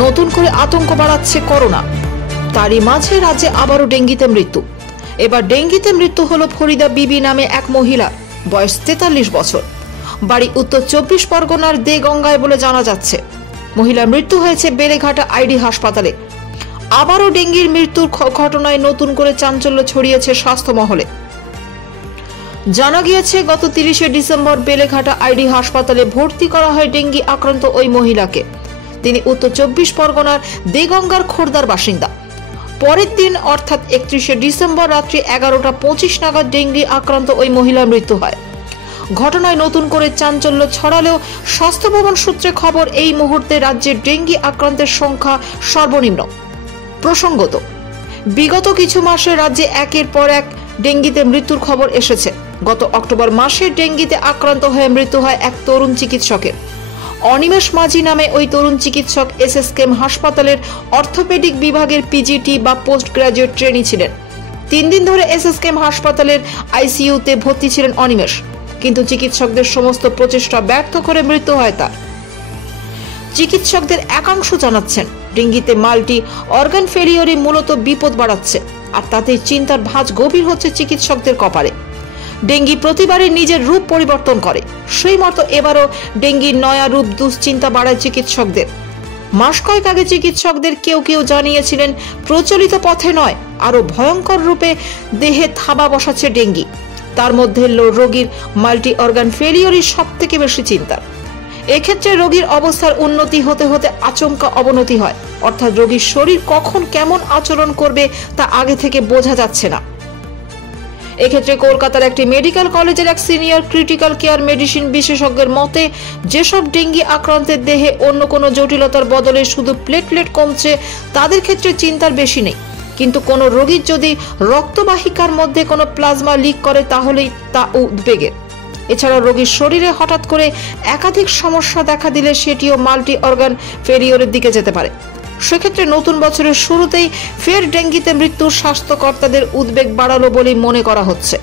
নতুন করে আতঙ্ক বাড়াচ্ছে করোনা। তারই মাঝে রাজ্যে আবারও ডেঙ্গিতে মৃত্যু। এবার ডেঙ্গিতে মৃত্যু হলো ফরিদা বিবি নামে এক মহিলা, বয়স 43 বছর, বাড়ি উত্তর 24 পরগনার দেগঙ্গায় বলে জানা যাচ্ছে। মহিলার মৃত্যু হয়েছে বেলেঘাটা আইডি হাসপাতালে। আবারও ডেঙ্গির মৃত্যুর ঘটনায় নতুন করে চাঞ্চল্য ছড়িয়েছে স্বাস্থ্য মহলে। জানা গিয়েছে, গত 30শে ডিসেম্বর বেলেঘাটা আইডি হাসপাতালে ভর্তি করা হয় ডেঙ্গি আক্রান্ত ওই মহিলাকে। তিনি উত্তর 24 পরগনার দেগঙ্গার খোর্দার বাসিন্দা। পরের দিন অর্থাৎ 31শে ডিসেম্বর রাত্রি 11:25 নাগাদ ডেঙ্গি আক্রান্ত ওই মহিলার মৃত্যু হয়। ঘটনায় নতুন করে চাঞ্চল্য ছড়ালেও স্বাস্থ্য ভবন সূত্রে খবর, এই মুহূর্তে রাজ্যে ডেঙ্গি আক্রান্তের সংখ্যা সর্বনিম্ন। প্রসঙ্গত, বিগত কিছু মাসে রাজ্যে একের পর এক ডেঙ্গিতে মৃত্যুর খবর এসেছে। গত অক্টোবর মাসে ডেঙ্গিতে আক্রান্ত হয়ে মৃত্যু হয় এক তরুণ চিকিৎসকের। অনিমেষ মাঝি নামে ওই তরুণ চিকিৎসক এসএসকেএম হাসপাতালের অর্থোপেডিক বিভাগের পিজিটি বা পোস্ট গ্রাজুয়েট ট্রেনি ছিলেন। 3 দিন ধরে এসএসকেএম হাসপাতালের আইসিইউতে ভর্তি ছিলেন অনিমেষ, কিন্তু চিকিৎসকদের সমস্ত প্রচেষ্টা ব্যর্থ করে মৃত্যু হয় তার। চিকিৎসকদের একাংশ জানাচ্ছেন, ডেঙ্গিতে মাল্টি অর্গান ফেলিওরই মূলত বিপদ বাড়াচ্ছে, আর তাতে চিন্তার ভাঁজ গভীর হচ্ছে চিকিৎসকদের কপালে। ডেঙ্গি প্রতিবারই নিজের রূপ পরিবর্তন করে, সেই মতো এবারও ডেঙ্গির নয়া রূপ দুশ্চিন্তা বাড়ায় চিকিৎসকদের। মাস কয়েক আগে চিকিৎসকদের কেউ কেউ জানিয়েছিলেন, প্রচলিত পথে নয়, আরো ভয়ঙ্কর রূপে দেহে থাবা বসাচ্ছে ডেঙ্গি। তার মধ্যে রোগীর মাল্টি অর্গান ফেলিওরই সব থেকে বেশি চিন্তার। এক্ষেত্রে রোগীর অবস্থার উন্নতি হতে হতে আচমকা অবনতি হয়, অর্থাৎ রোগীর শরীর কখন কেমন আচরণ করবে তা আগে থেকে বোঝা যাচ্ছে না। এক্ষেত্রে কলকাতার একটি মেডিকেল কলেজের এক সিনিয়র ক্রিটিক্যাল কেয়ার মেডিসিন বিশেষজ্ঞের মতে, যেসব ডেঙ্গি আক্রান্তের দেহে অন্য কোনো জটিলতার বদলে শুধু প্লেটলেট কমছে, তাদের ক্ষেত্রে চিন্তার বেশি নেই। কিন্তু কোনো রোগীর যদি রক্তবাহিকার মধ্যে কোনো প্লাজমা লিক করে, তাহলেই তা উদ্বেগের। এছাড়া রোগীর শরীরে হঠাৎ করে একাধিক সমস্যা দেখা দিলে সেটিও মাল্টি অর্গান ফেলিওরের দিকে যেতে পারে। সেক্ষেত্রে নতুন বছরের শুরুতেই ফের ডেঙ্গিতে মৃত্যুর স্বাস্থ্যকর্তাদের উদ্বেগ বাড়ালো বলেই মনে করা হচ্ছে।